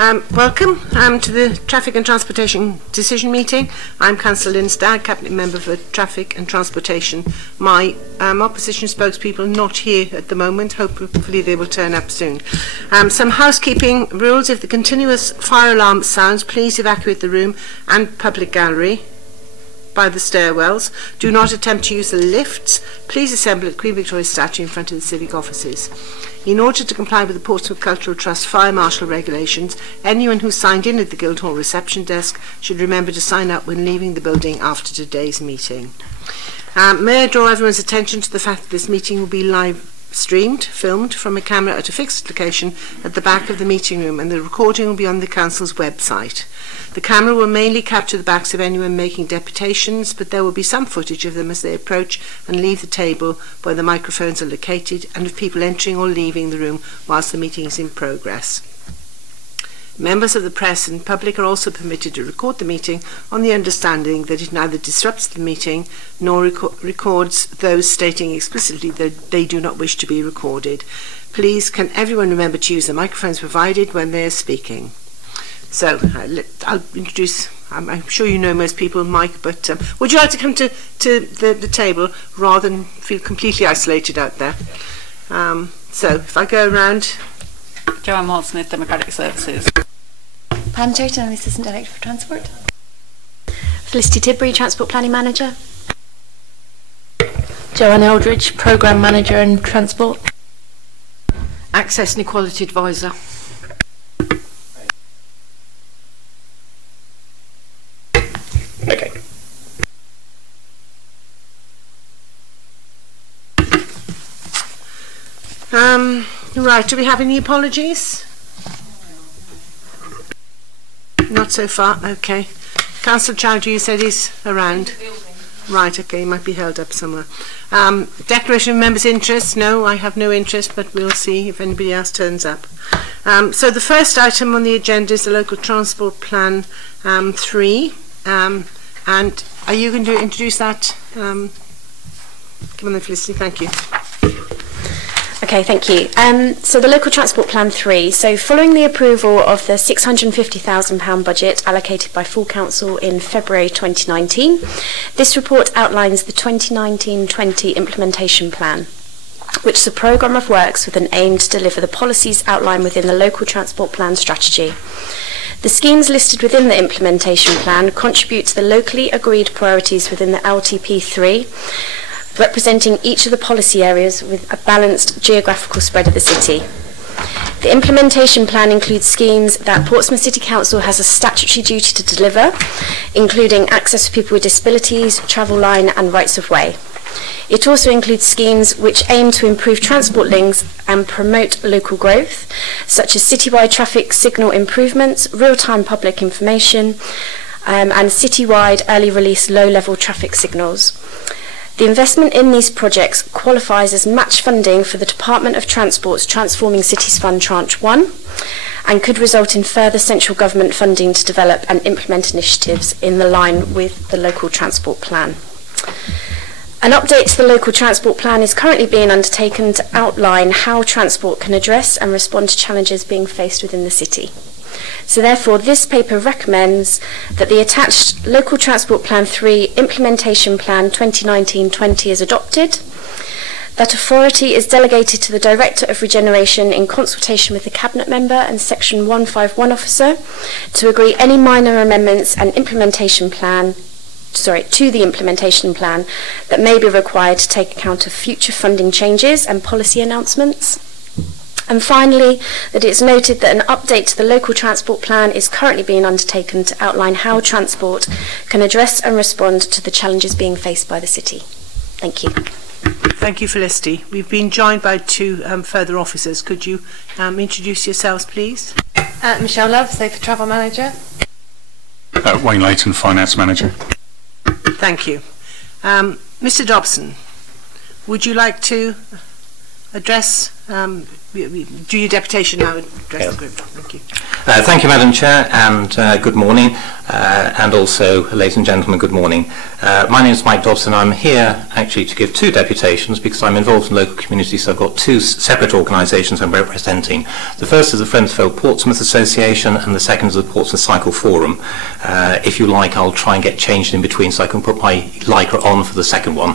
Welcome to the Traffic and Transportation Decision Meeting. I'm Councillor Lynn Stagg, Cabinet Member for Traffic and Transportation. My opposition spokespeople are not here at the moment. Hopefully they will turn up soon. Some housekeeping rules. If the continuous fire alarm sounds, please evacuate the room and public gallery by the stairwells. Do not attempt to use the lifts. Please assemble at Queen Victoria's statue in front of the civic offices. In order to comply with the Portsmouth Cultural Trust fire marshal regulations, anyone who signed in at the Guildhall reception desk should remember to sign up when leaving the building after today's meeting. May I draw everyone's attention to the fact that this meeting will be live streamed, filmed from a camera at a fixed location at the back of the meeting room, and the recording will be on the Council's website. The camera will mainly capture the backs of anyone making deputations, but there will be some footage of them as they approach and leave the table where the microphones are located, and of people entering or leaving the room whilst the meeting is in progress. Members of the press and public are also permitted to record the meeting on the understanding that it neither disrupts the meeting nor records those stating explicitly that they do not wish to be recorded. Please, can everyone remember to use the microphones provided when they are speaking? So, I'll introduce, I'm sure you know most people, Mike, but would you like to come to the table rather than feel completely isolated out there? So, if I go around. Joanne Walt-Smith, Democratic Services. Pam Chayton, I'm Assistant Director for Transport. Felicity Tidbury, Transport Planning Manager. Joanne Eldridge, Programme Manager in Transport. Access and Equality Advisor. Okay. Right, do we have any apologies? Not so far, okay. Councillor Chowdhury, you said he's around. Right, okay, he might be held up somewhere. Declaration of members' interest. No, I have no interest, but we'll see if anybody else turns up. So the first item on the agenda is the Local Transport Plan 3. And are you going to introduce that? Come on then, Felicity, thank you. Okay, thank you. So the Local Transport Plan 3. So following the approval of the £650,000 budget allocated by full council in February 2019, this report outlines the 2019-20 implementation plan, which is a programme of works with an aim to deliver the policies outlined within the Local Transport Plan strategy. The schemes listed within the implementation plan contribute to the locally agreed priorities within the LTP3, representing each of the policy areas with a balanced geographical spread of the city. The implementation plan includes schemes that Portsmouth City Council has a statutory duty to deliver, including access for people with disabilities, travel line and rights of way. It also includes schemes which aim to improve transport links and promote local growth, such as citywide traffic signal improvements, real-time public information, and citywide early release low-level traffic signals. The investment in these projects qualifies as match funding for the Department of Transport's Transforming Cities Fund Tranche 1 and could result in further central government funding to develop and implement initiatives in line with the Local Transport Plan. An update to the Local Transport Plan is currently being undertaken to outline how transport can address and respond to challenges being faced within the city. So therefore, this paper recommends that the attached Local Transport Plan 3 Implementation Plan 2019-20 is adopted, that authority is delegated to the Director of Regeneration in consultation with the Cabinet Member and Section 151 Officer to agree any minor amendments and to the implementation plan that may be required to take account of future funding changes and policy announcements. And finally, that it's noted that an update to the Local Transport Plan is currently being undertaken to outline how transport can address and respond to the challenges being faced by the city. Thank you. Thank you, Felicity. We've been joined by two further officers. Could you introduce yourselves, please? Michelle Love, Safer Travel Manager. Wayne Layton, Finance Manager. Thank you. Mr. Dobson, would you like to address, do your deputation now address the group. Thank you. Thank you, Madam Chair, and good morning, and also, ladies and gentlemen, good morning. My name is Mike Dobson. I'm here actually to give two deputations because I'm involved in local community, so I've got two separate organisations I'm representing. The first is the Friendsfeld Portsmouth Association, and the second is the Portsmouth Cycle Forum. If you like, I'll try and get changed in between so I can put my lycra on for the second one.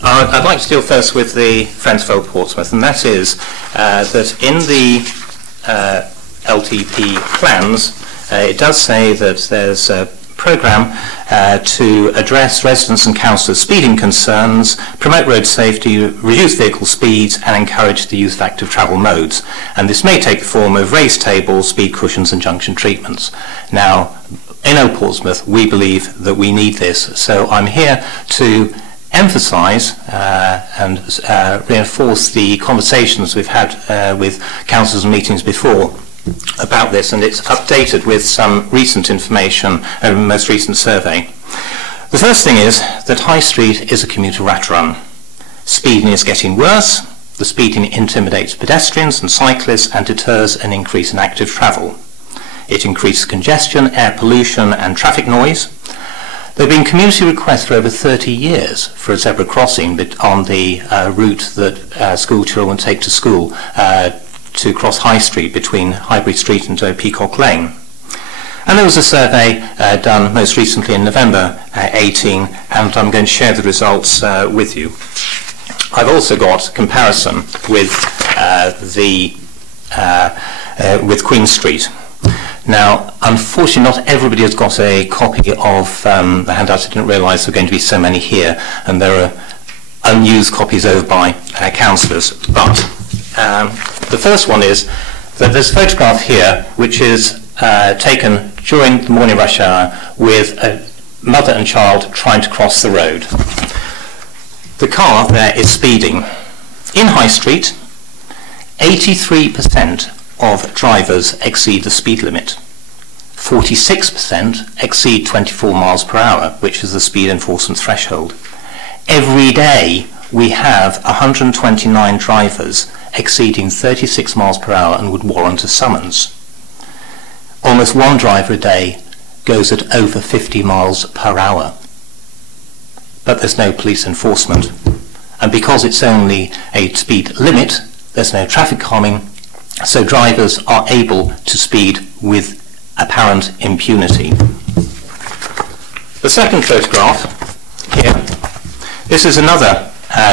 I'd like to deal first with the Friendsfeld Portsmouth, and that is that in the LTP plans, it does say that there's a programme to address residents and councillors' speeding concerns, promote road safety, reduce vehicle speeds and encourage the use of active travel modes. And this may take the form of raised tables, speed cushions and junction treatments. Now, in Old Portsmouth, we believe that we need this, so I'm here to emphasise and reinforce the conversations we've had with councils and meetings before about this, and it's updated with some recent information, a most recent survey. The first thing is that High Street is a commuter rat run. Speeding is getting worse. The speeding intimidates pedestrians and cyclists and deters an increase in active travel. It increases congestion, air pollution and traffic noise. There have been community requests for over 30 years for a zebra crossing on the route that school children take to school to cross High Street between Highbury Street and Peacock Lane. And there was a survey done most recently in November 18, and I'm going to share the results with you. I've also got comparison with with Queen Street. Now, unfortunately, not everybody has got a copy of the handouts. I didn't realise there were going to be so many here, and there are unused copies over by councillors. But the first one is that there's a photograph here which is taken during the morning rush hour with a mother and child trying to cross the road. The car there is speeding. In High Street, 83% of drivers exceed the speed limit. 46% exceed 24 miles per hour, which is the speed enforcement threshold. Every day we have 129 drivers exceeding 36 miles per hour and would warrant a summons. Almost one driver a day goes at over 50 miles per hour. But there's no police enforcement. And because it's only a speed limit, there's no traffic calming, so drivers are able to speed with apparent impunity. The second photograph here, this is another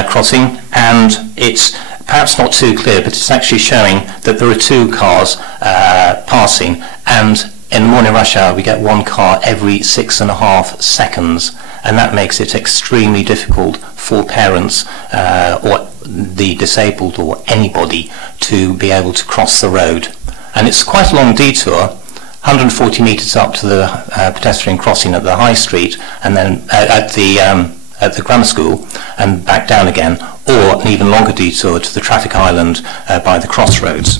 crossing, and it's perhaps not too clear, but it's actually showing that there are two cars passing, and in the morning rush hour we get one car every 6.5 seconds, and that makes it extremely difficult for parents or the disabled or anybody to be able to cross the road. And it's quite a long detour, 140 metres up to the pedestrian crossing at the High Street, and then at the grammar school and back down again, or an even longer detour to the traffic island by the crossroads.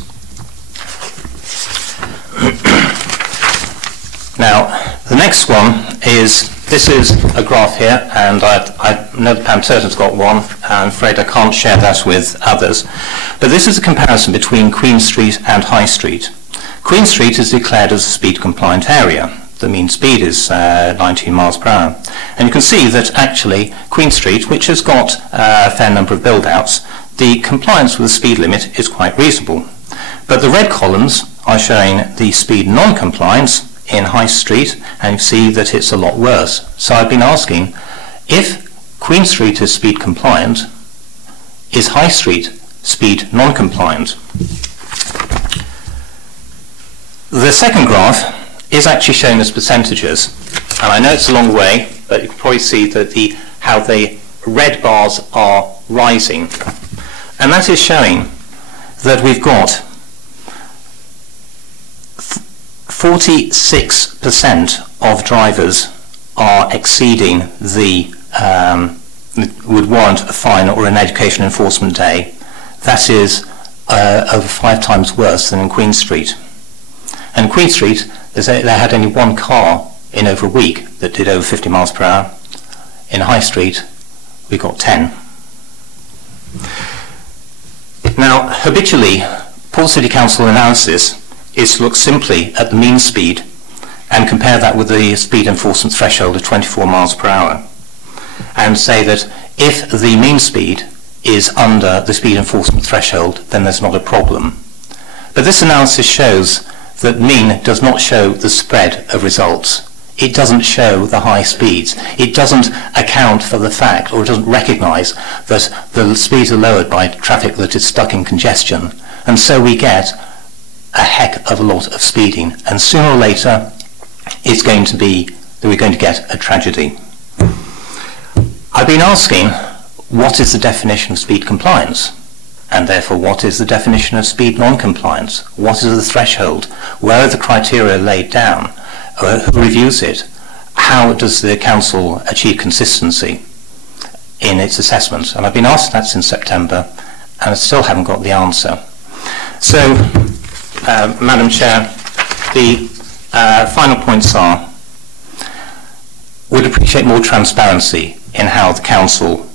Now, the next one is, this is a graph here, and I know that Pam Turton's got one. I'm afraid I can't share that with others. But this is a comparison between Queen Street and High Street. Queen Street is declared as a speed compliant area. The mean speed is 19 miles per hour. And you can see that actually Queen Street, which has got a fair number of build-outs, the compliance with the speed limit is quite reasonable. But the red columns are showing the speed non-compliance in High Street, and you see that it's a lot worse. So I've been asking, if Queen Street is speed compliant, is High Street speed non-compliant? The second graph is actually showing us percentages, and I know it's a long way, but you can probably see that how the red bars are rising, and that is showing that we've got 46% of drivers are exceeding would warrant a fine or an education enforcement day. That is over 5 times worse than in Queen Street. And Queen Street, they had only one car in over a week that did over 50 miles per hour. In High Street, we got 10. Now, habitually, Port City Council analysis is to look simply at the mean speed and compare that with the speed enforcement threshold of 24 miles per hour, and say that if the mean speed is under the speed enforcement threshold, then there's not a problem. But this analysis shows that mean does not show the spread of results. It doesn't show the high speeds. It doesn't account for the fact, or it doesn't recognise that the speeds are lowered by traffic that is stuck in congestion. And so we get a heck of a lot of speeding. And sooner or later, it's going to be that we're going to get a tragedy. I've been asking, what is the definition of speed compliance? And therefore, what is the definition of speed non-compliance? What is the threshold? Where are the criteria laid down? Who reviews it? How does the council achieve consistency in its assessments? And I've been asked that since September, and I still haven't got the answer. So, Madam Chair, the final points are, we'd appreciate more transparency in how the council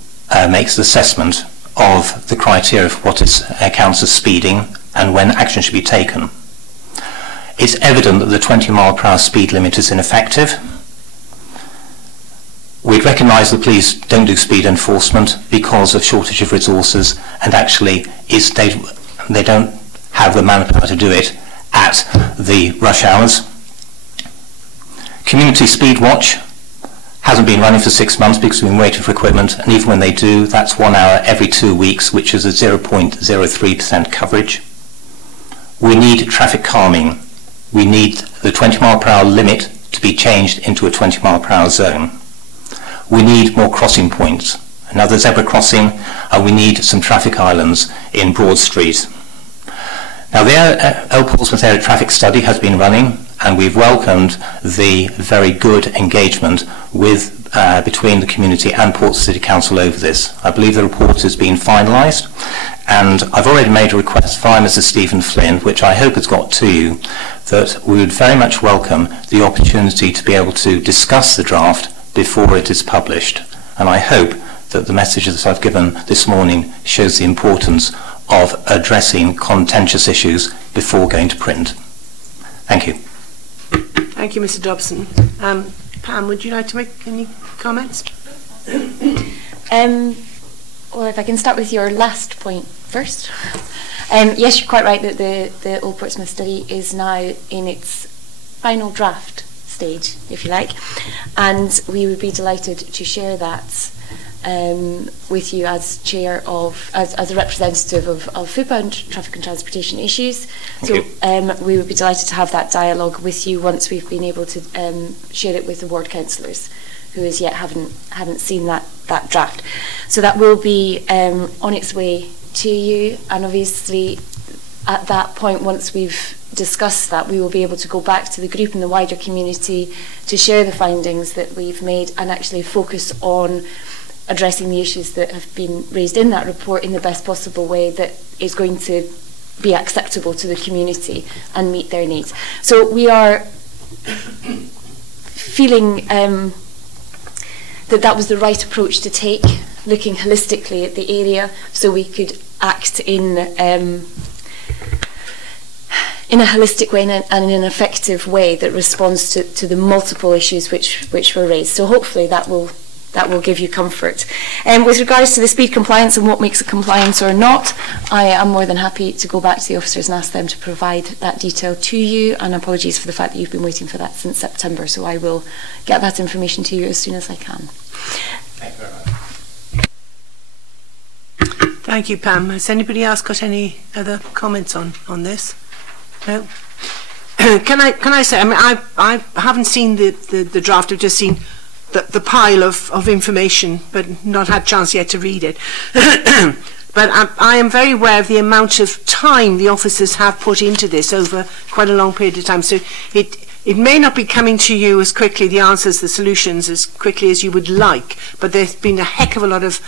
makes the assessment of the criteria for what counts as speeding and when action should be taken. It's evident that the 20-mile-per-hour speed limit is ineffective. We'd recognise that police don't do speed enforcement because of shortage of resources, and actually they don't have the manpower to do it at the rush hours. Community Speed Watch hasn't been running for 6 months because we've been waiting for equipment, and even when they do, that's 1 hour every 2 weeks, which is a 0.03% coverage. We need traffic calming. We need the 20-mile-per-hour limit to be changed into a 20-mile-per-hour zone. We need more crossing points, another zebra crossing, and we need some traffic islands in Broad Street. Now, the Old Portsmouth Area Traffic Study has been running, and we've welcomed the very good engagement with between the community and Port City Council over this. I believe the report has been finalised, and I've already made a request via Mrs. Stephen Flynn, which I hope has got to you, that we would very much welcome the opportunity to be able to discuss the draft before it is published. And I hope that the message that I've given this morning shows the importance of addressing contentious issues before going to print. Thank you. Thank you, Mr. Dobson. Pam, would you like to make any comments? Well, if I can start with your last point first. Yes, you're quite right that the Old Portsmouth study is now in its final draft stage, if you like, and we would be delighted to share that with you as chair of, as a representative of FUPA and Traffic and Transportation Issues. So we would be delighted to have that dialogue with you once we've been able to share it with the ward councillors, who as yet haven't seen that draft. So that will be on its way to you, and obviously at that point, once we've discussed that, we will be able to go back to the group and the wider community to share the findings that we've made and actually focus on addressing the issues that have been raised in that report in the best possible way that is going to be acceptable to the community and meet their needs. So we are feeling that was the right approach to take, looking holistically at the area so we could act in a holistic way and in an effective way that responds to the multiple issues which were raised. So hopefully that will give you comfort. With regards to the speed compliance and what makes a compliance or not, I am more than happy to go back to the officers and ask them to provide that detail to you, and apologies for the fact that you've been waiting for that since September, so I will get that information to you as soon as I can. Thank you very much. Thank you, Pam. Has anybody else got any other comments on this? No? Can I say, I mean, I haven't seen the draft, I've just seen the pile of information, but not had a chance yet to read it. But I am very aware of the amount of time the officers have put into this over quite a long period of time. So it may not be coming to you as quickly, the answers, the solutions, as quickly as you would like, but there's been a heck of a lot of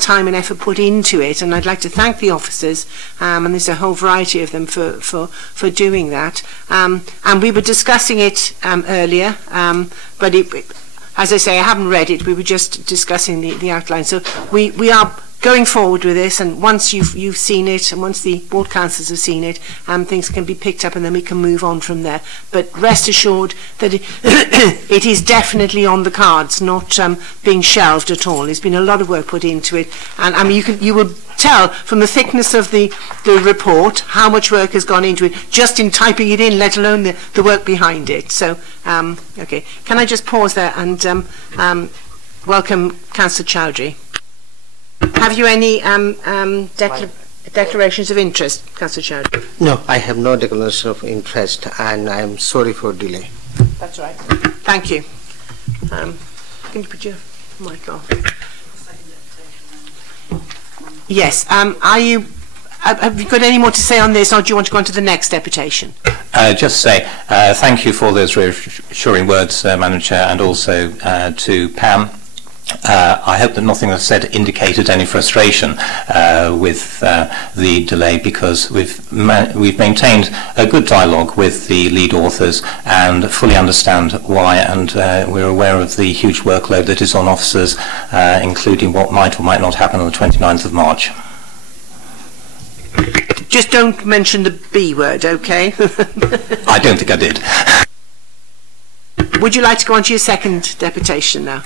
time and effort put into it, and I'd like to thank the officers, and there's a whole variety of them for doing that. And we were discussing it earlier, but as I say, I haven't read it. We were just discussing the outline. So we are going forward with this, and once you've seen it, and once the ward councillors have seen it, things can be picked up, and then we can move on from there. But rest assured that it is definitely on the cards, not being shelved at all. There's been a lot of work put into it, and I mean you will tell from the thickness of the report how much work has gone into it, just in typing it in, let alone the work behind it. So, okay, can I just pause there and welcome Councillor Chowdhury. Have you any declarations of interest, Councillor Chowdhury? No, I have no declaration of interest, and I am sorry for delay. That's right. Thank you. Can you put your mic off? Yes. Have you got any more to say on this, or do you want to go on to the next deputation? Just say thank you for those reassuring words, Madam Chair, and also to Pam. I hope that nothing I've said indicated any frustration with the delay, because we've maintained a good dialogue with the lead authors and fully understand why, and we're aware of the huge workload that is on officers, including what might or might not happen on the 29th of March. Just don't mention the B word, okay? I don't think I did. Would you like to go on to your second deputation now?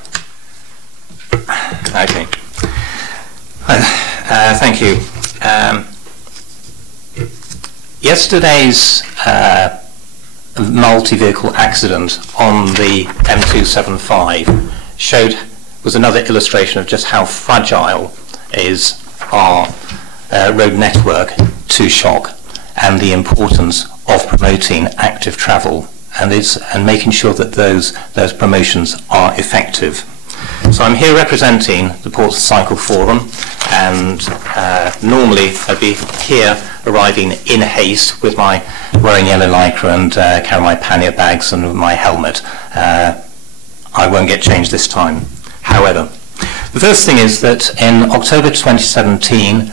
Okay. Thank you. Yesterday's multi-vehicle accident on the M275 was another illustration of just how fragile is our road network to shock, and the importance of promoting active travel and making sure that those promotions are effective. So I'm here representing the Portsmouth Cycle Forum, and normally I'd be here arriving in haste with my wearing yellow lycra and carrying my pannier bags and my helmet. I won't get changed this time. However, the first thing is that in October 2017,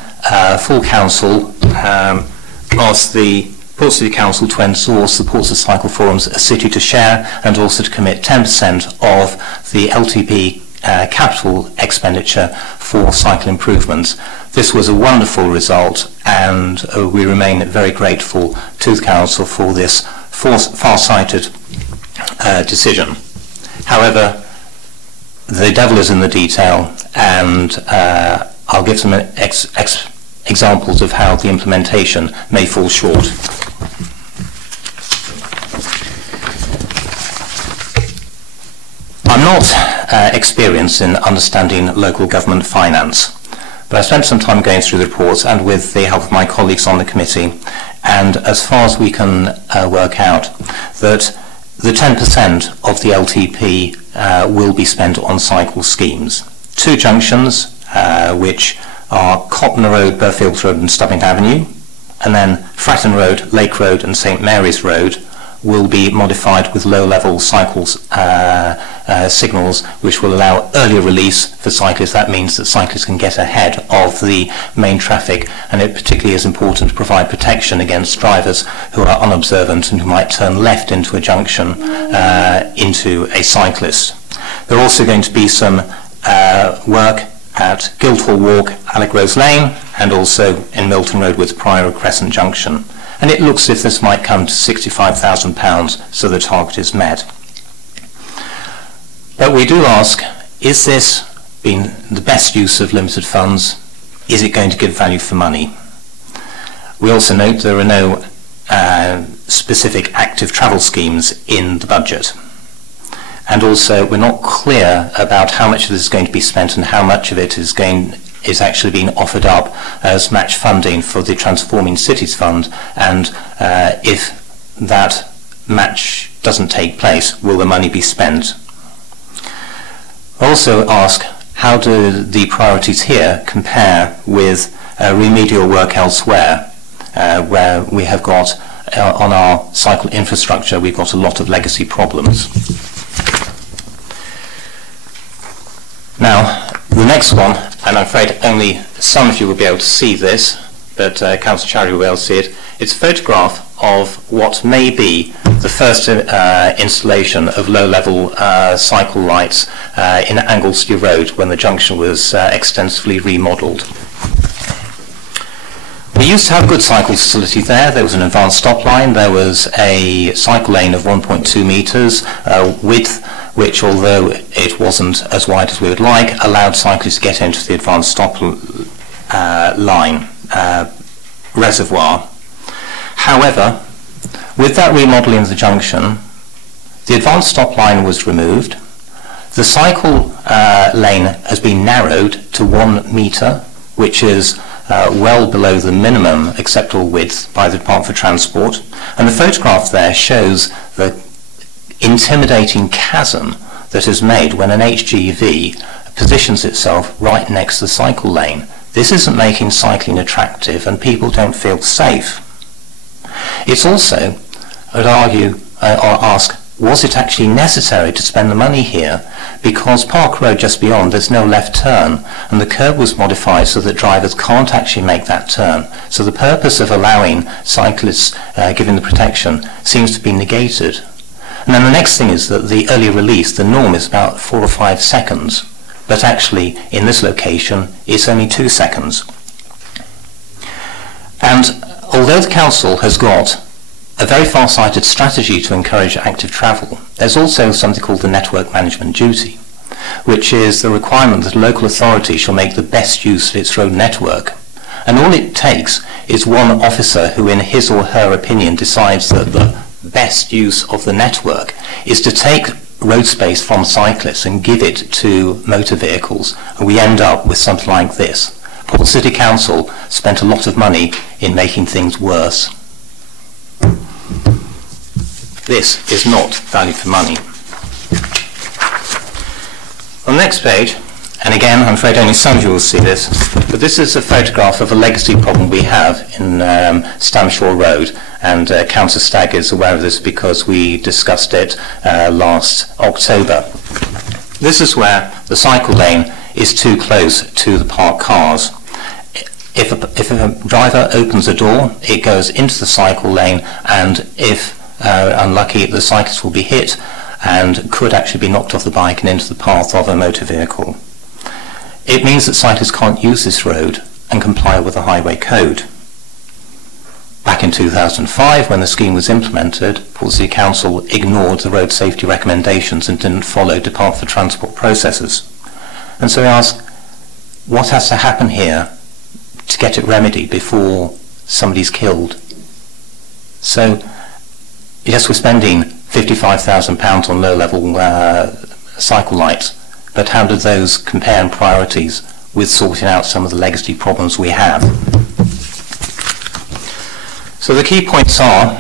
full council asked the Portsmouth City Council to endorse the Portsmouth Cycle Forum's A City to Share, and also to commit 10% of the LTP capital expenditure for cycle improvements. This was a wonderful result, and we remain very grateful to the Council for this far-sighted decision. However, the devil is in the detail, and I'll give some examples of how the implementation may fall short. I'm not experienced in understanding local government finance, but I spent some time going through the reports and with the help of my colleagues on the committee, and as far as we can work out, that the 10% of the LTP will be spent on cycle schemes. Two junctions, which are Cotton Road, Burfield Road and Stubbing Avenue, and then Fratton Road, Lake Road and St Mary's Road, will be modified with low-level cycles signals, which will allow earlier release for cyclists. That means that cyclists can get ahead of the main traffic, and it particularly is important to provide protection against drivers who are unobservant and who might turn left into a junction into a cyclist. There are also going to be some work at Guildhall Walk, Alec Rose Lane, and also in Milton Road with Priory Crescent Junction. And it looks as if this might come to £65,000, so the target is met. But we do ask, is this being the best use of limited funds? Is it going to give value for money? We also note there are no specific active travel schemes in the budget. And also we're not clear about how much of this is going to be spent and how much of it is actually being offered up as match funding for the Transforming Cities Fund, and if that match doesn't take place, will the money be spent? Also ask, how do the priorities here compare with remedial work elsewhere, where we have got on our cycle infrastructure, we've got a lot of legacy problems. Now, the next one, and I'm afraid only some of you will be able to see this, but Councillor Chowdhury will see it. It's a photograph of what may be the first installation of low-level cycle lights in Anglesey Road when the junction was extensively remodelled. We used to have a good cycle facility there. There was an advanced stop line. There was a cycle lane of 1.2 metres width, which, although it wasn't as wide as we would like, allowed cyclists to get into the advanced stop line reservoir. However, with that remodelling of the junction, the advanced stop line was removed. The cycle lane has been narrowed to 1 metre, which is well below the minimum acceptable width by the Department for Transport. And the photograph there shows the intimidating chasm that is made when an HGV positions itself right next to the cycle lane. This isn't making cycling attractive, and people don't feel safe. It's also, I would argue or ask, was it actually necessary to spend the money here? Because Park Road just beyond, there's no left turn, and the curb was modified so that drivers can't actually make that turn. So the purpose of allowing cyclists given the protection seems to be negated. And then the next thing is that the early release, the norm is about 4 or 5 seconds, but actually in this location it's only 2 seconds. And although the council has got a very far-sighted strategy to encourage active travel, there's also something called the network management duty, which is the requirement that a local authority shall make the best use of its road network. And all it takes is one officer who, in his or her opinion, decides that the best use of the network is to take road space from cyclists and give it to motor vehicles, and we end up with something like this. Port City Council spent a lot of money in making things worse. This is not value for money. On the next page, and again, I'm afraid only some of you will see this, but this is a photograph of a legacy problem we have in Stamshaw Road, and Councillor Stagg is aware of this because we discussed it last October. This is where the cycle lane is too close to the parked cars. If a driver opens a door, it goes into the cycle lane, and if unlucky, the cyclist will be hit and could actually be knocked off the bike and into the path of a motor vehicle. It means that cyclists can't use this road and comply with the highway code. Back in 2005, when the scheme was implemented, Port City Council ignored the road safety recommendations and didn't follow Department for Transport processes. And so we ask, what has to happen here to get it remedied before somebody's killed? So, yes, we're spending £55,000 on low-level cycle lights, but how do those compare in priorities with sorting out some of the legacy problems we have? So the key points are,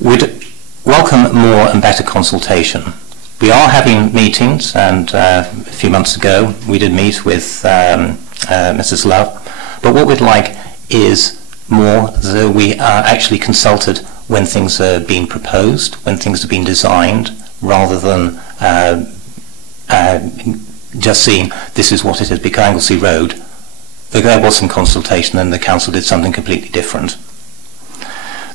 we'd welcome more and better consultation. We are having meetings, and a few months ago we did meet with Mrs. Love, but what we'd like is more that we are actually consulted when things are being proposed, when things are being designed, rather than just seeing this is what it is, because Anglesey Road, there was some consultation and the council did something completely different.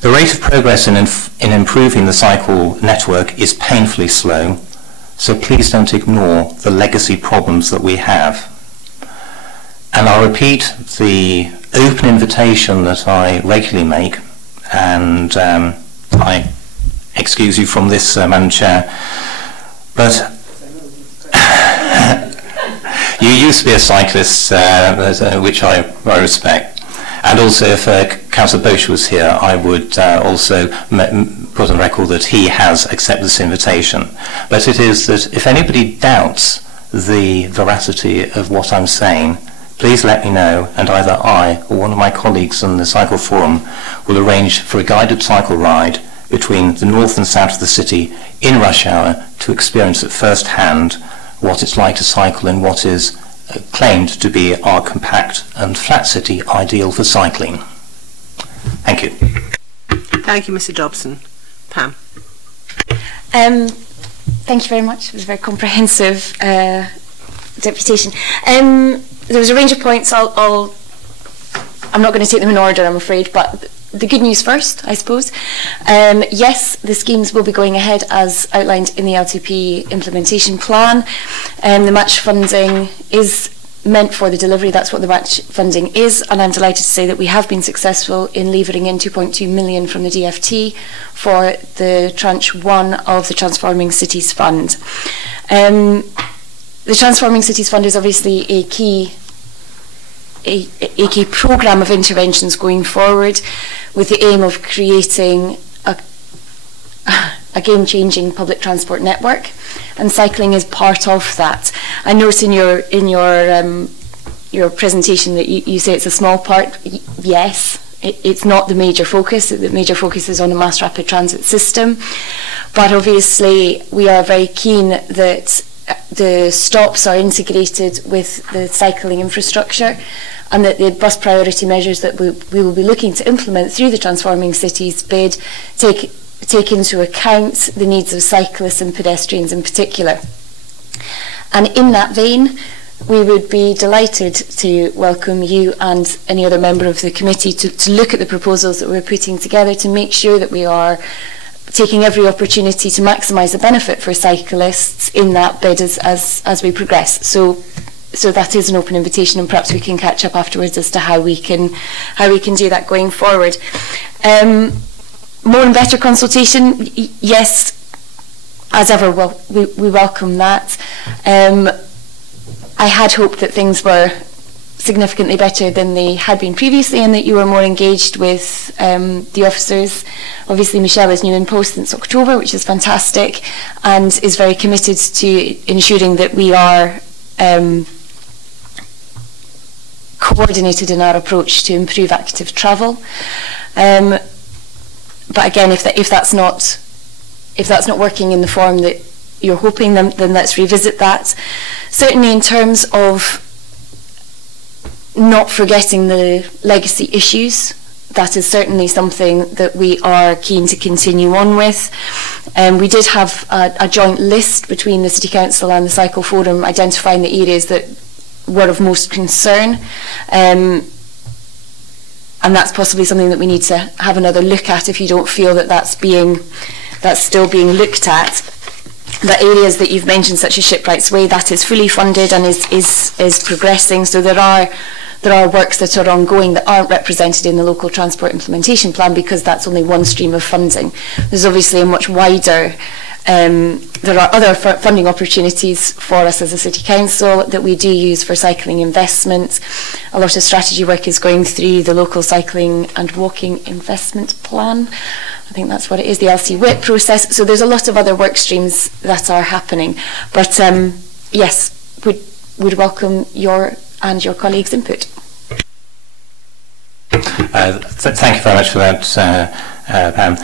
The rate of progress in improving the cycle network is painfully slow, so please don't ignore the legacy problems that we have. And I'll repeat the open invitation that I regularly make, and I excuse you from this, Madam Chair, but you used to be a cyclist, which I respect. And also, if Councillor Bosch was here, I would also put on record that he has accepted this invitation. But it is that if anybody doubts the veracity of what I'm saying, please let me know, and either I or one of my colleagues in the Cycle Forum will arrange for a guided cycle ride between the north and south of the city in rush hour to experience at first hand what it's like to cycle in what is claimed to be our compact and flat city ideal for cycling. Thank you. Thank you, Mr. Dobson. Pam. Thank you very much. It was a very comprehensive deputation. There was a range of points. I'll I'm not going to take them in order, I'm afraid, but the good news first, I suppose. Yes, the schemes will be going ahead as outlined in the LTP implementation plan. The match funding is meant for the delivery, that's what the match funding is, and I'm delighted to say that we have been successful in levering in 2.2 million from the DFT for the tranche 1 of the Transforming Cities Fund. The Transforming Cities Fund is obviously a key programme of interventions going forward, with the aim of creating a game-changing public transport network, and cycling is part of that. I note in your presentation that you say it's a small part. Yes, it's not the major focus. The major focus is on a mass rapid transit system, but obviously we are very keen that the stops are integrated with the cycling infrastructure, and that the bus priority measures that we will be looking to implement through the Transforming Cities bid take into account the needs of cyclists and pedestrians in particular. And in that vein, we would be delighted to welcome you and any other member of the committee to look at the proposals that we're putting together to make sure that we are taking every opportunity to maximise the benefit for cyclists in that bid as we progress. So that is an open invitation, and perhaps we can catch up afterwards as to how we can do that going forward. More and better consultation, yes, as ever, we welcome that. I had hoped that things were significantly better than they had been previously, and that you were more engaged with the officers. Obviously, Michelle is new in post since October, which is fantastic, and is very committed to ensuring that we are coordinated in our approach to improve active travel. But again, if that's not working in the form that you're hoping, then let's revisit that. Certainly, in terms of not forgetting the legacy issues, that is certainly something that we are keen to continue on with. We did have a joint list between the City Council and the Cycle Forum identifying the areas that were of most concern. And that's possibly something that we need to have another look at if you don't feel that that's still being looked at. The areas that you've mentioned, such as Shipwrights Way, that is fully funded and is progressing. So there are works that are ongoing that aren't represented in the local transport implementation plan, because that's only one stream of funding. There's obviously a much wider there are other funding opportunities for us as a City Council that we do use for cycling investment. A lot of strategy work is going through the local cycling and walking investment plan. I think that's what it is, the LC WIP process. So there's a lot of other work streams that are happening. But yes, would welcome your and your colleagues' input. Thank you very much for that, Pam.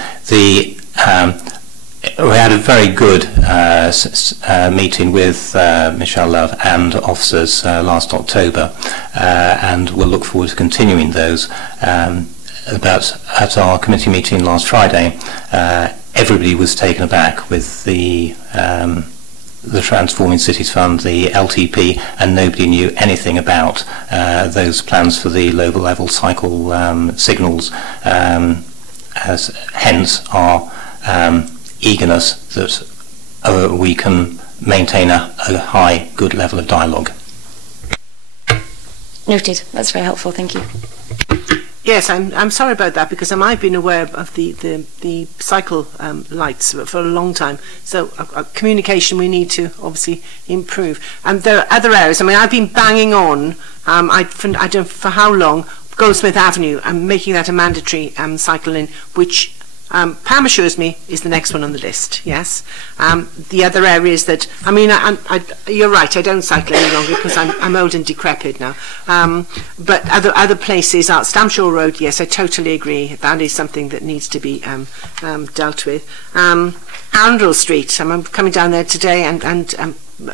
We had a very good meeting with Michelle Love and officers last October, and we'll look forward to continuing those. At our committee meeting last Friday, everybody was taken aback with the Transforming Cities Fund, the LTP, and nobody knew anything about those plans for the low level cycle signals, hence our eagerness that we can maintain a high, good level of dialogue. Noted. That's very helpful. Thank you. Yes, I'm sorry about that, because I've been aware of the cycle lights for a long time. So communication we need to obviously improve. And there are other areas. I mean, I've been banging on. I don't know for how long. Goldsmith Avenue. I'm making that a mandatory cycle lane, which Pam assures me is the next one on the list. Yes. The other areas that you're right. I don't cycle any longer because I'm old and decrepit now. But other places, Stamshaw Road. Yes, I totally agree. That is something that needs to be dealt with. Arundel Street. I'm coming down there today, and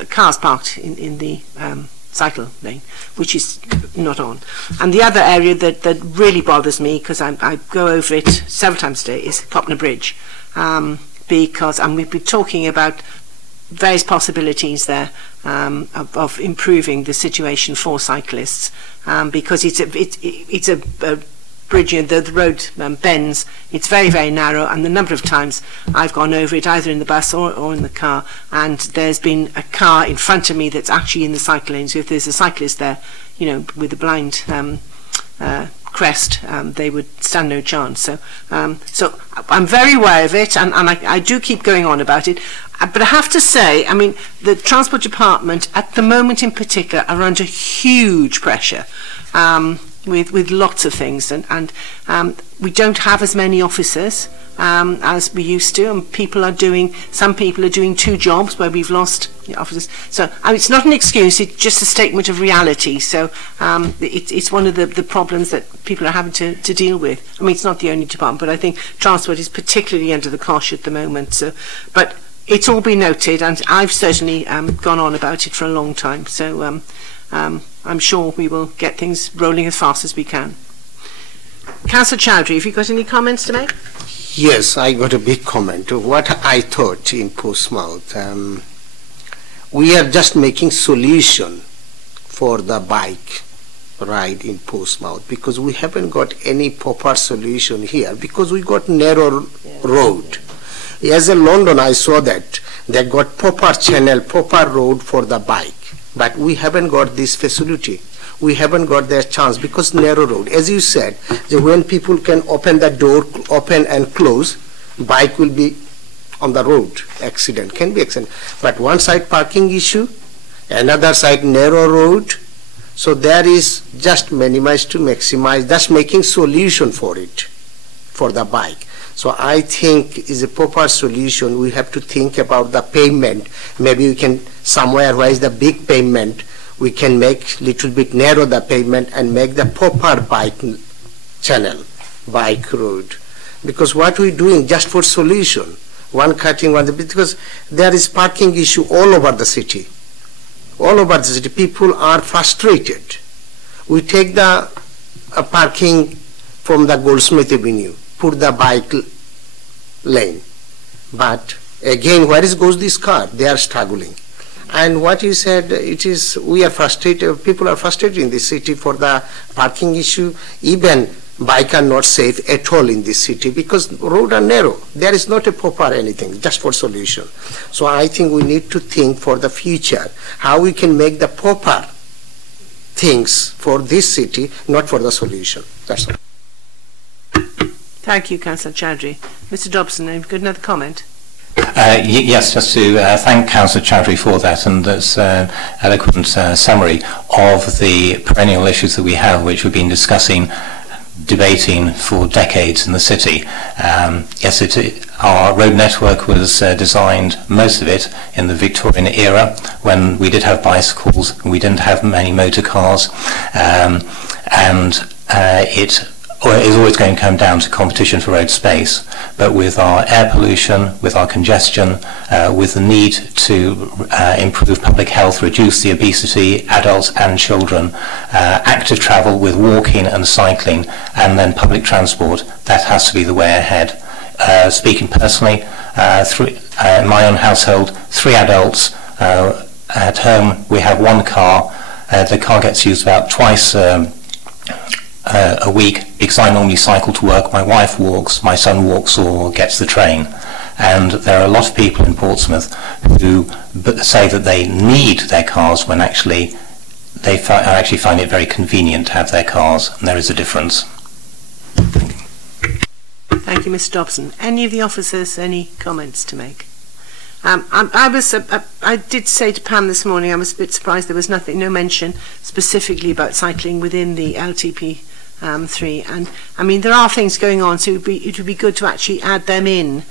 cars parked in the cycle lane, which is not on. And the other area that really bothers me, because I go over it several times a day, is Popner Bridge, because we've been talking about various possibilities there of improving the situation for cyclists, because it's a bridge, the road bends. It's very, very narrow, and the number of times I've gone over it either in the bus or in the car, and there's been a car in front of me that's actually in the cycle lane. So if there's a cyclist there, you know, with a blind crest, they would stand no chance. So I'm very aware of it, and I do keep going on about it. But I have to say, I mean, the Transport Department at the moment in particular are under huge pressure with lots of things, and we don't have as many officers as we used to, and some people are doing 2 jobs where we've lost officers. So it's not an excuse, it's just a statement of reality. So it's one of the problems that people are having to deal with. I mean, it's not the only department, but I think transport is particularly under the cosh at the moment. So, but it's all been noted, and I've certainly gone on about it for a long time. So I'm sure we will get things rolling as fast as we can. Councillor Chowdhury, have you got any comments to make? Yes, I got a big comment. What I thought in Portsmouth, we are just making solution for the bike ride in Portsmouth, because we haven't got any proper solution here, because we got narrow road. As in London, I saw that they got proper channel, proper road for the bike. But we haven't got this facility. We haven't got their chance because narrow road. As you said, when people can open the door, open and close, bike will be on the road. Accident can be accident. But one side parking issue, another side narrow road. So there is just minimize to maximize. That's making solution for it, for the bike. So I think is a proper solution. We have to think about the pavement. Maybe we can somewhere where is the big pavement, we can make little bit narrow the pavement and make the proper bike channel, bike road. Because what we're doing just for solution, one cutting, one, because there is parking issue all over the city. All over the city, people are frustrated. We take the parking from the Goldsmith Avenue, put the bike lane, but again, where goes this car? They are struggling. And what you said, it is, we are frustrated, people are frustrated in this city for the parking issue. Even bike are not safe at all in this city because road are narrow. There is not a proper anything, just for solution. So I think we need to think for the future, how we can make the proper things for this city, not for the solution. That's all. Thank you, Councillor Chowdhury. Mr Dobson, have you got another comment? Yes, just to thank Councillor Chowdhury for that and that's eloquent summary of the perennial issues that we have, which we've been discussing, debating for decades in the city. Yes, our road network was designed, most of it, in the Victorian era, when we did have bicycles, we didn't have many motor cars, and it is always going to come down to competition for road space. But with our air pollution, with our congestion, with the need to improve public health, reduce the obesity, adults and children, active travel with walking and cycling, and then public transport, that has to be the way ahead. Speaking personally, in my own household, 3 adults. At home we have 1 car. The car gets used about twice a week because I normally cycle to work, my wife walks, my son walks or gets the train. And there are a lot of people in Portsmouth who say that they need their cars when actually they actually find it very convenient to have their cars, and there is a difference. Thank you, Mr Dobson. Any of the officers, any comments to make? I did say to Pam this morning, I was a bit surprised there was no mention specifically about cycling within the LTP 3, and I mean there are things going on, so it would be good to actually add them in,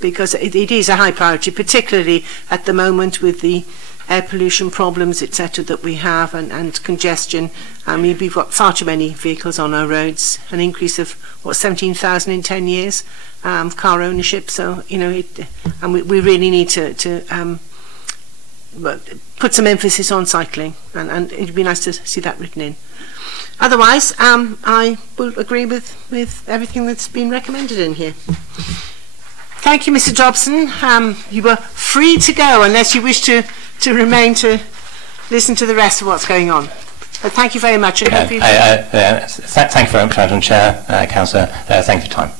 because it is a high priority, particularly at the moment with the air pollution problems, etc., that we have, and congestion. I mean, we've got far too many vehicles on our roads, an increase of, what, 17,000 in 10 years, car ownership, so, you know, and we really need to put some emphasis on cycling, and it'd be nice to see that written in. Otherwise, I will agree with everything that's been recommended in here. Thank you, Mr. Dobson. You were free to go unless you wish to remain to listen to the rest of what's going on. But thank you very much. And thank you very much, Madam Chair, Councillor. Thank you for your time.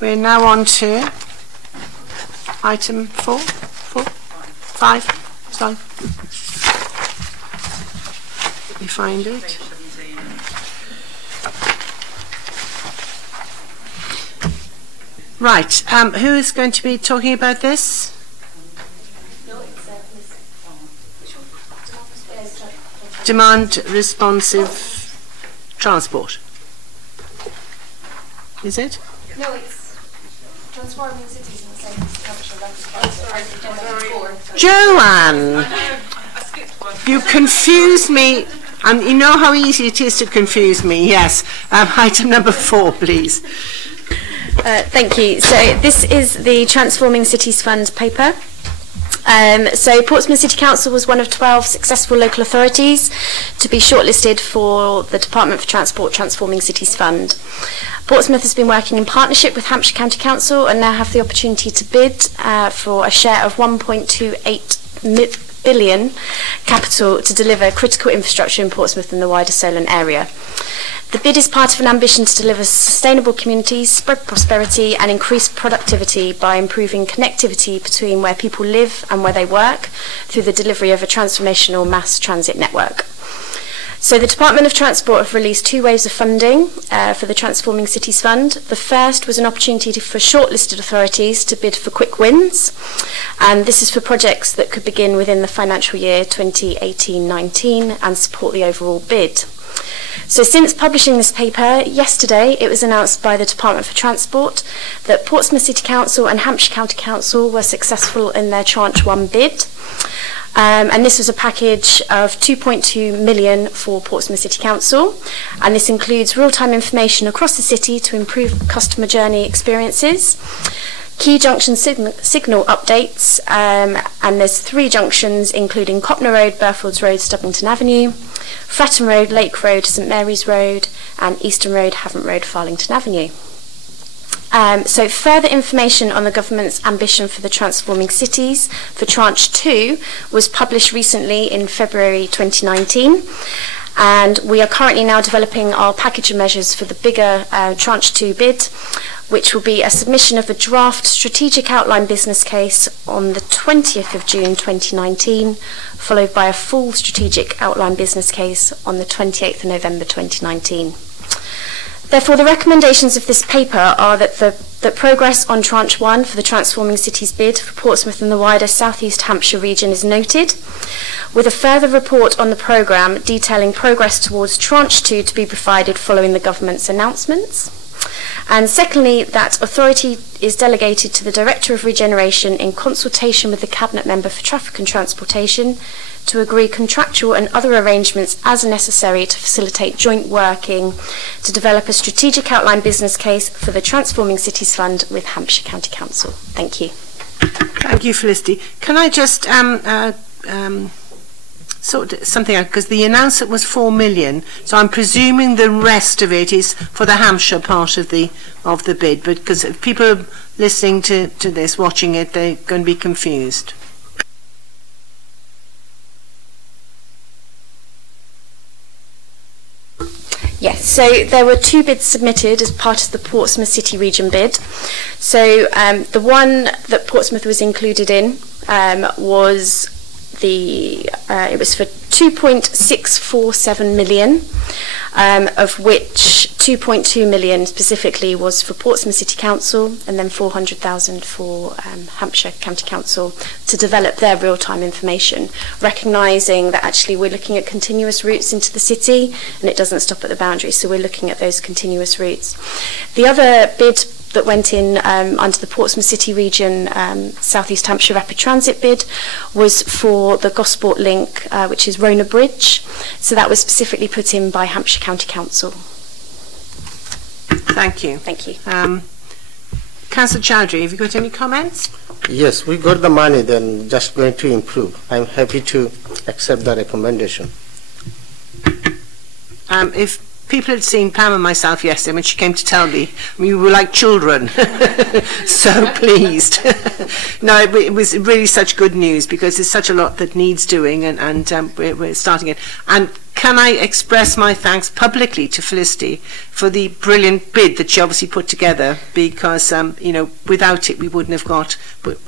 We're now on to item 5. Sorry. Let me find it. Right. Who is going to be talking about this? Demand responsive transport. Is it? No, it's transforming cities in the same. Joanne, you confuse me, and you know how easy it is to confuse me. Yes. Item number 4, please. Thank you. So this is the Transforming Cities Fund paper. So Portsmouth City Council was one of 12 successful local authorities to be shortlisted for the Department for Transport Transforming Cities Fund. Portsmouth has been working in partnership with Hampshire County Council and now have the opportunity to bid for a share of 1.28 billion capital to deliver critical infrastructure in Portsmouth and the wider Solent area. The bid is part of an ambition to deliver sustainable communities, spread prosperity and increase productivity by improving connectivity between where people live and where they work through the delivery of a transformational mass transit network. So the Department of Transport have released 2 waves of funding for the Transforming Cities Fund. The first was an opportunity for shortlisted authorities to bid for quick wins, and this is for projects that could begin within the financial year 2018-19 and support the overall bid. So since publishing this paper, yesterday it was announced by the Department for Transport that Portsmouth City Council and Hampshire County Council were successful in their Tranche 1 bid. And this was a package of 2.2 million for Portsmouth City Council, and this includes real-time information across the city to improve customer journey experiences, key junction signal updates, and there's 3 junctions including Copner Road, Burfields Road, Stubbington Avenue, Fratton Road, Lake Road, St Mary's Road, and Eastern Road, Havant Road, Farlington Avenue. So further information on the government's ambition for the transforming cities for Tranche 2 was published recently in February 2019, and we are currently now developing our package of measures for the bigger Tranche 2 bid, which will be a submission of a draft strategic outline business case on the 20th of June 2019, followed by a full strategic outline business case on the 28th of November 2019. Therefore, the recommendations of this paper are that progress on Tranche 1 for the Transforming Cities bid for Portsmouth and the wider South East Hampshire region is noted, with a further report on the programme detailing progress towards Tranche 2 to be provided following the government's announcements. And secondly, that authority is delegated to the Director of Regeneration in consultation with the Cabinet Member for Traffic and Transportation to agree contractual and other arrangements as necessary to facilitate joint working to develop a strategic outline business case for the Transforming Cities Fund with Hampshire County Council. Thank you. Thank you, Felicity. Can I just sort something out, because the announcement was 4 million, so I'm presuming the rest of it is for the Hampshire part of the bid, but because if people are listening to this, watching it, they're going to be confused. Yes, so there were 2 bids submitted as part of the Portsmouth City Region bid. So the one that Portsmouth was included in was it was for 2.647 million, of which 2.2 million specifically was for Portsmouth City Council, and then 400,000 for Hampshire County Council to develop their real-time information, recognising that actually we're looking at continuous routes into the city and it doesn't stop at the boundaries, so we're looking at those continuous routes. The other bid that went in under the Portsmouth City Region South East Hampshire Rapid Transit bid was for the Gosport link, which is Rona Bridge. So that was specifically put in by Hampshire County Council. Thank you. Thank you. Councillor Chowdhury, have you got any comments? Yes, we got the money, then just going to improve. I'm happy to accept the recommendation. If people had seen Pam and myself yesterday when she came to tell me, we were like children. So pleased. No, it was really such good news, because there's such a lot that needs doing, and we're starting it. And can I express my thanks publicly to Felicity for the brilliant bid that she obviously put together, because you know, without it we wouldn't have got,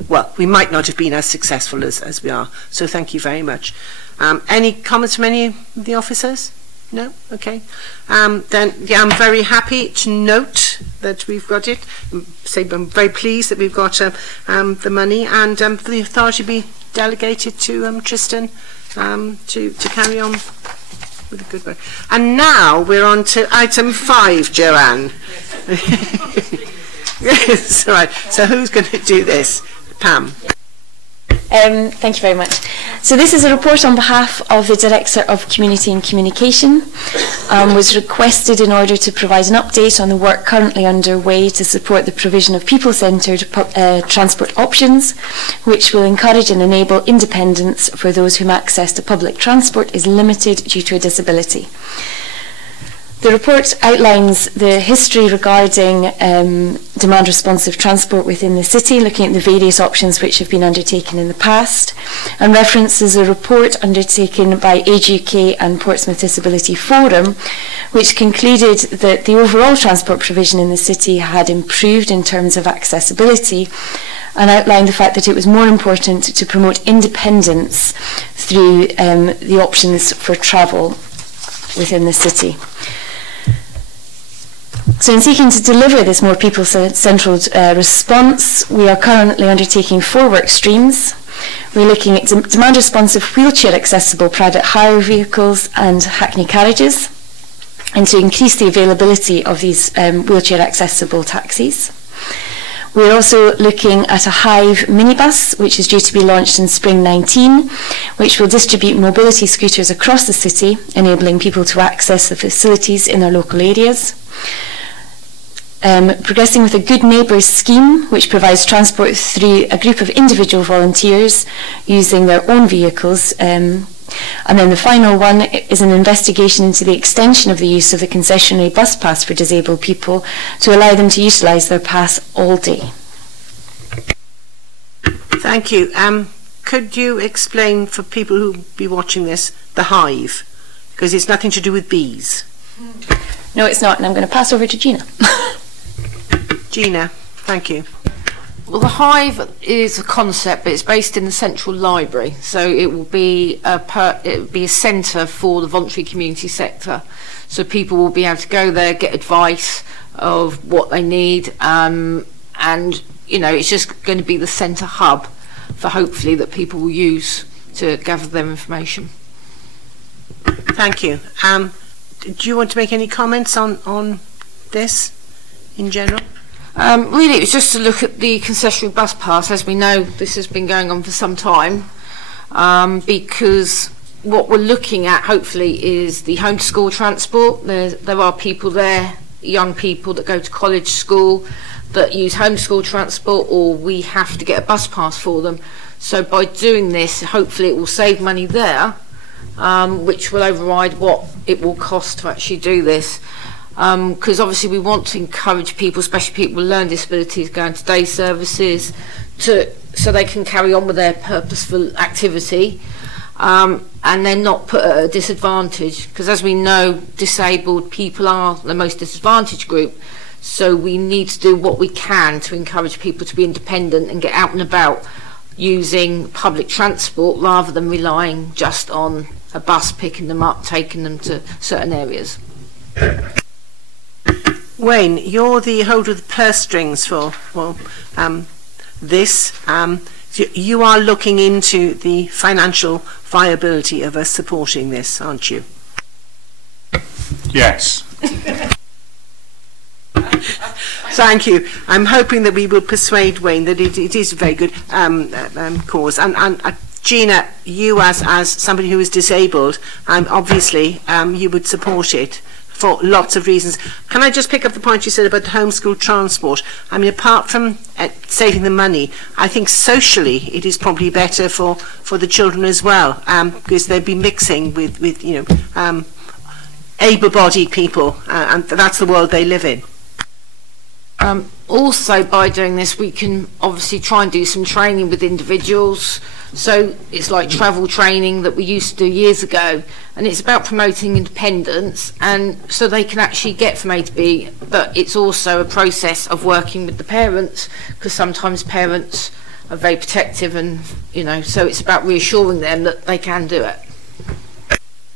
well, we might not have been as successful as we are. So thank you very much. Any comments from any of the officers? No? Okay. Then, yeah, I'm very happy to note that we've got it. I'm very pleased that we've got the money, and for the authority to be delegated to Tristan to carry on with a good work. And now we're on to item 5, Joanne. Yes, all right. So who's going to do this? Pam. Thank you very much. So this is a report on behalf of the Director of Community and Communication. Was requested in order to provide an update on the work currently underway to support the provision of people-centred transport options, which will encourage and enable independence for those whom access to public transport is limited due to a disability. The report outlines the history regarding demand-responsive transport within the city, looking at the various options which have been undertaken in the past, and references a report undertaken by Age UK and Portsmouth Disability Forum, which concluded that the overall transport provision in the city had improved in terms of accessibility, and outlined the fact that it was more important to promote independence through the options for travel within the city. So in seeking to deliver this more people-centred response, we are currently undertaking 4 work streams. We're looking at demand-responsive wheelchair-accessible private hire vehicles and hackney carriages, and to increase the availability of these wheelchair-accessible taxis. We're also looking at a Hive minibus, which is due to be launched in spring 19, which will distribute mobility scooters across the city, enabling people to access the facilities in their local areas. Progressing with a Good Neighbours scheme, which provides transport through a group of individual volunteers using their own vehicles. And then the final one is an investigation into the extension of the use of the concessionary bus pass for disabled people to allow them to utilise their pass all day. Thank you. Could you explain for people who will be watching this, the Hive? Because it's nothing to do with bees. No, it's not, and I'm going to pass over to Gina. Gina, thank you. Well, the Hive is a concept, but it's based in the Central Library, so it will be a centre for the voluntary community sector. So people will be able to go there, get advice of what they need, and you know, it's just going to be the centre hub for hopefully that people will use to gather their information. Thank you. Do you want to make any comments on this in general? Really, it was just to look at the concessionary bus pass. As we know, this has been going on for some time, because what we're looking at, hopefully, is the home to school transport. There are people there, young people that go to college, school, that use home to school transport, or we have to get a bus pass for them. So by doing this, hopefully it will save money there, which will override what it will cost to actually do this. Because obviously we want to encourage people, especially people with learning disabilities, going to day services so they can carry on with their purposeful activity, and they're not put at a disadvantage, because as we know, disabled people are the most disadvantaged group, so we need to do what we can to encourage people to be independent and get out and about using public transport rather than relying just on a bus picking them up, taking them to certain areas. Wayne, you're the holder of the purse strings for this. You are looking into the financial viability of us supporting this, aren't you? Yes. Thank you. I'm hoping that we will persuade Wayne that it is a very good cause. And Gina, you as somebody who is disabled, obviously you would support it for lots of reasons. Can I just pick up the point you said about the homeschool transport? I mean, apart from saving the money, I think socially it is probably better for the children as well, because they'd be mixing with able-bodied people, and that's the world they live in. Also, by doing this, we can obviously try and do some training with individuals. So it's like travel training that we used to do years ago, and it's about promoting independence, and so they can actually get from A to B. But it's also a process of working with the parents, because sometimes parents are very protective, and so it's about reassuring them that they can do it.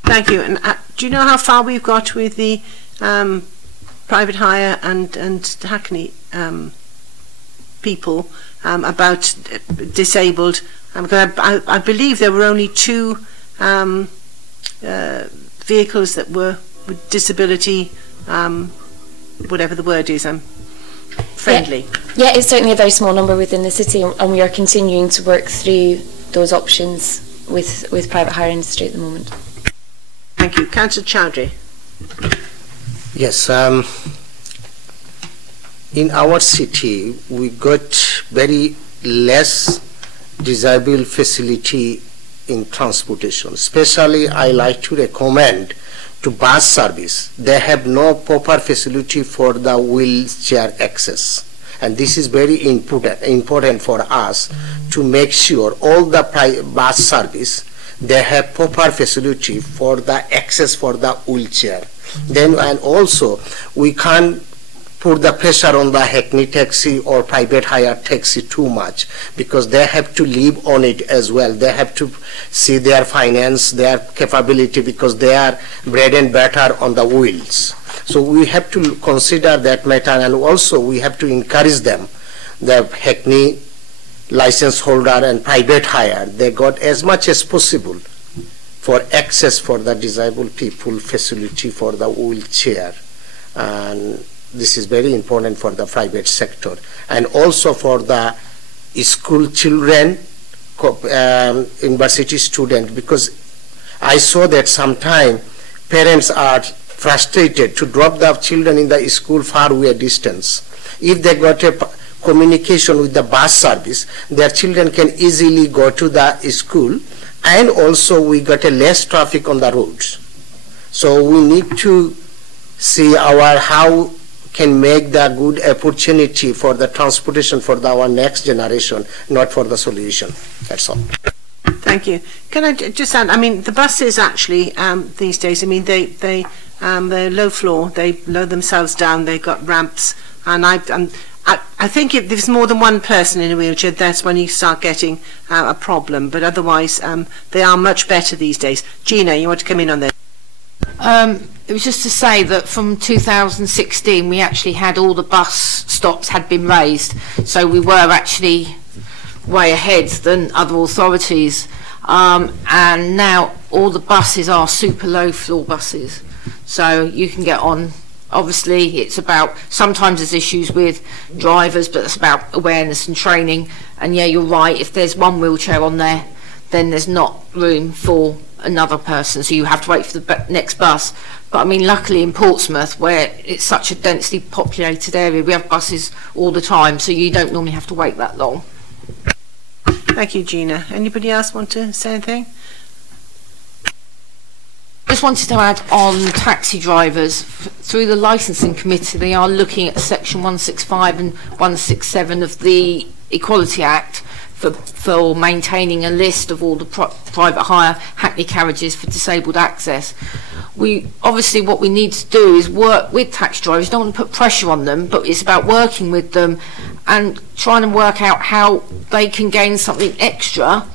Thank you. And do you know how far we've got with the private hire and Hackney people about disabled? Because I believe there were only 2 vehicles that were with disability, whatever the word is, friendly. Yeah, it's certainly a very small number within the city, and we are continuing to work through those options with private hire industry at the moment. Thank you. Councillor Chowdhury. Yes, in our city we got very less disabled facility in transportation. Especially I like to recommend to bus service. They have no proper facility for the wheelchair access, and this is very important for us to make sure all the bus service they have proper facility for the access for the wheelchair. Then, and also we can't put the pressure on the Hackney taxi or private hire taxi too much, because they have to live on it as well. They have to see their finance, their capability, because they are bread and butter on the wheels. So we have to consider that matter, and also we have to encourage them. The Hackney license holder and private hire, they got as much as possible for access for the disabled people facility for the wheelchair, and this is very important for the private sector, and also for the school children, university students, because I saw that sometimes parents are frustrated to drop the children in the school far away distance. If they got a communication with the bus service, their children can easily go to the school, and also we got a less traffic on the roads. So we need to see how can make the good opportunity for the transportation for our next generation, not for the solution. That's all. Thank you. Can I just add, I mean, the buses actually these days, I mean, they're low floor, they lower themselves down, they've got ramps, and I think if there's more than one person in a wheelchair, that's when you start getting a problem, but otherwise they are much better these days. Gina, you want to come in on this? It was just to say that from 2016 we actually had all the bus stops had been raised, so we were actually way ahead than other authorities, and now all the buses are super low floor buses, so you can get on. Obviously it's about, sometimes there's issues with drivers, but it's about awareness and training, and yeah, you're right, if there's one wheelchair on there then there's not room for another person, so you have to wait for the next bus. But I mean, luckily in Portsmouth, where it's such a densely populated area, we have buses all the time, so you don't normally have to wait that long. Thank you, Gina. Anybody else want to say anything? I just wanted to add on taxi drivers. Through the licensing committee, they are looking at section 165 and 167 of the Equality Act for maintaining a list of all the private hire Hackney carriages for disabled access. Obviously what we need to do is work with taxi drivers. Don't want to put pressure on them, but it's about working with them and trying to work out how they can gain something extra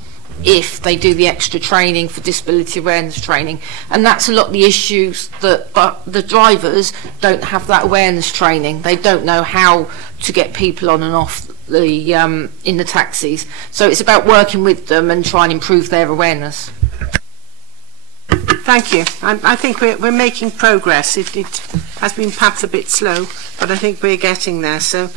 if they do the extra training for disability awareness training. And that's a lot of the issues, that the drivers don't have that awareness training. They don't know how to get people on and off the in the taxis. So it's about working with them and trying to improve their awareness. Thank you. I think we're making progress. It has been perhaps a bit slow, but I think we're getting there. So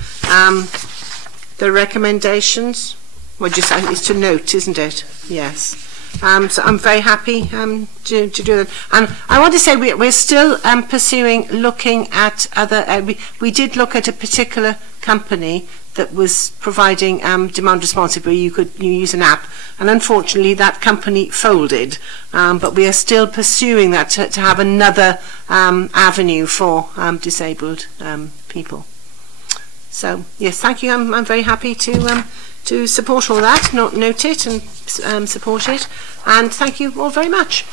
the recommendations, well, just it's to note, isn't it? Yes. So I'm very happy to do that. And I want to say we're still pursuing, looking at other. We did look at a particular company that was providing demand responsive, where you use an app, and unfortunately that company folded, but we are still pursuing that to have another avenue for disabled people. So yes, thank you. I'm very happy to support all that, note it and support it, and thank you all very much.